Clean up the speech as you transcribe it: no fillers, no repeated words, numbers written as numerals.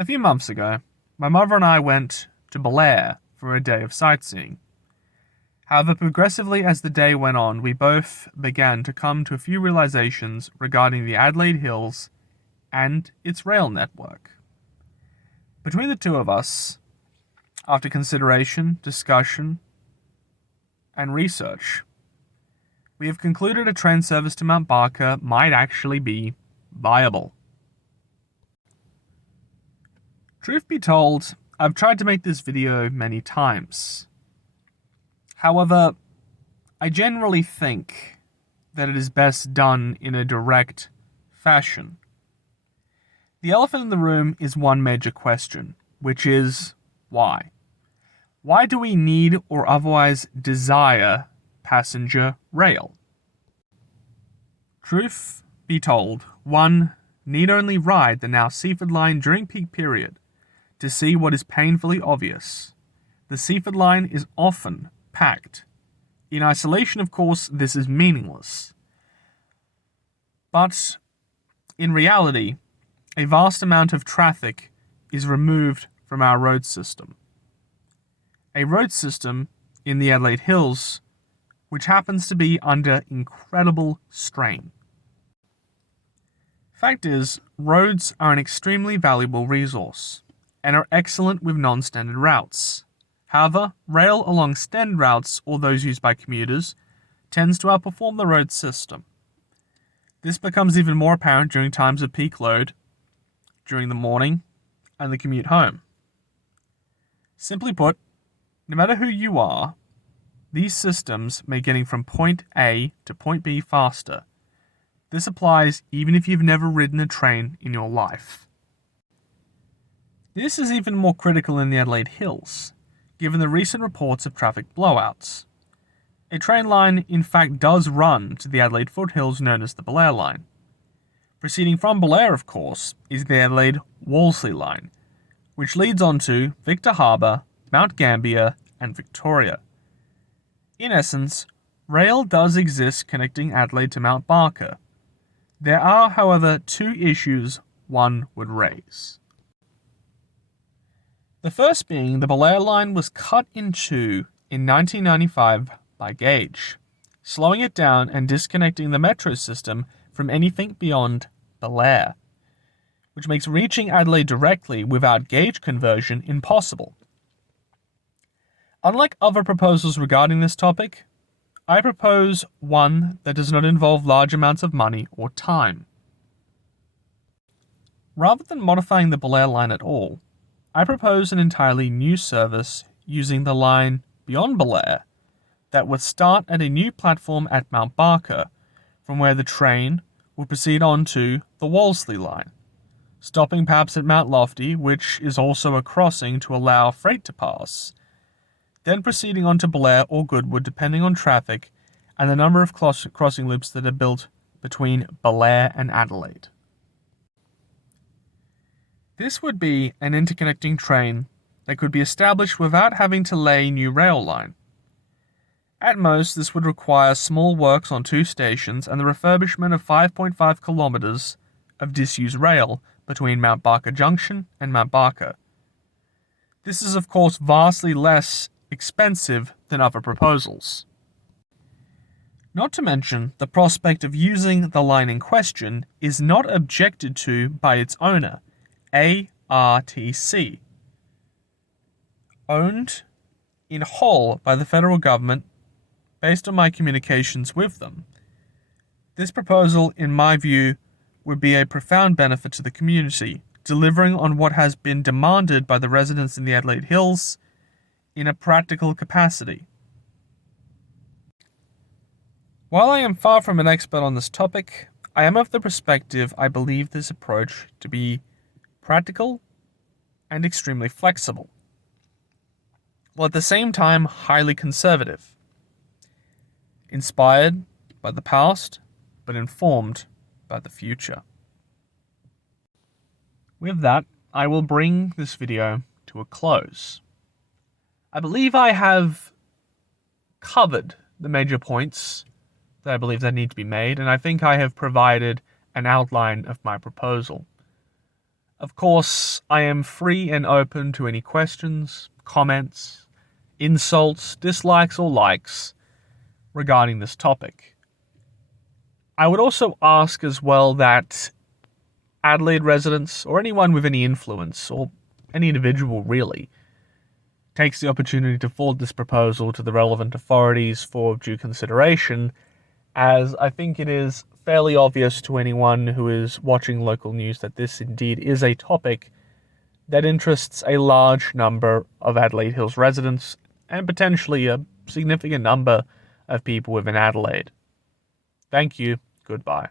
A few months ago, my mother and I went to Belair for a day of sightseeing. However, progressively as the day went on, we both began to come to a few realizations regarding the Adelaide Hills and its rail network. Between the two of us, after consideration, discussion, and research, we have concluded a train service to Mount Barker might actually be viable. Truth be told, I've tried to make this video many times. However, I generally think that it is best done in a direct fashion. The elephant in the room is one major question, which is why? Why do we need or otherwise desire passenger rail? Truth be told, one need only ride the now Seaford line during peak period to see what is painfully obvious. The Seaford line is often packed. In isolation, of course, this is meaningless. But in reality, a vast amount of traffic is removed from our road system. A road system in the Adelaide Hills which happens to be under incredible strain. Fact is, roads are an extremely valuable resource and are excellent with non-standard routes. However, rail along standard routes or those used by commuters tends to outperform the road system. This becomes even more apparent during times of peak load, during the morning, and the commute home. Simply put, no matter who you are, these systems make getting from point A to point B faster. This applies even if you've never ridden a train in your life. This is even more critical in the Adelaide Hills, given the recent reports of traffic blowouts. A train line in fact does run to the Adelaide foothills known as the Belair line. Proceeding from Belair, of course, is the Adelaide-Wolseley line, which leads on to Victor Harbour, Mount Gambier, and Victoria. In essence, rail does exist connecting Adelaide to Mount Barker. There are, however, two issues one would raise. The first being the Belair line was cut in two in 1995 by gauge, slowing it down and disconnecting the metro system from anything beyond Belair, which makes reaching Adelaide directly without gauge conversion impossible. Unlike other proposals regarding this topic, I propose one that does not involve large amounts of money or time. Rather than modifying the Belair line at all, I propose an entirely new service using the line beyond Belair that would start at a new platform at Mount Barker, from where the train will proceed on to the Wolseley line, stopping perhaps at Mount Lofty, which is also a crossing to allow freight to pass, then proceeding on to Belair or Goodwood depending on traffic and the number of crossing loops that are built between Belair and Adelaide. This would be an interconnecting train that could be established without having to lay new rail line. At most, this would require small works on two stations and the refurbishment of 5.5 kilometres of disused rail between Mount Barker Junction and Mount Barker. This is, of course, vastly less expensive than other proposals. Not to mention, the prospect of using the line in question is not objected to by its owner, ARTC. Owned in whole by the federal government, based on my communications with them. This proposal, in my view, would be a profound benefit to the community, delivering on what has been demanded by the residents in the Adelaide Hills in a practical capacity. While I am far from an expert on this topic, I am of the perspective I believe this approach to be practical and extremely flexible, while at the same time highly conservative, inspired by the past but informed by the future. With that, I will bring this video to a close. I believe I have covered the major points that I believe that need to be made, and I think I have provided an outline of my proposal. Of course, I am free and open to any questions, comments, insults, dislikes, or likes regarding this topic. I would also ask as well that Adelaide residents, or anyone with any influence, or any individual really, takes the opportunity to forward this proposal to the relevant authorities for due consideration, as I think it is fairly obvious to anyone who is watching local news that this indeed is a topic that interests a large number of Adelaide Hills residents and potentially a significant number of people within Adelaide. Thank you. Goodbye.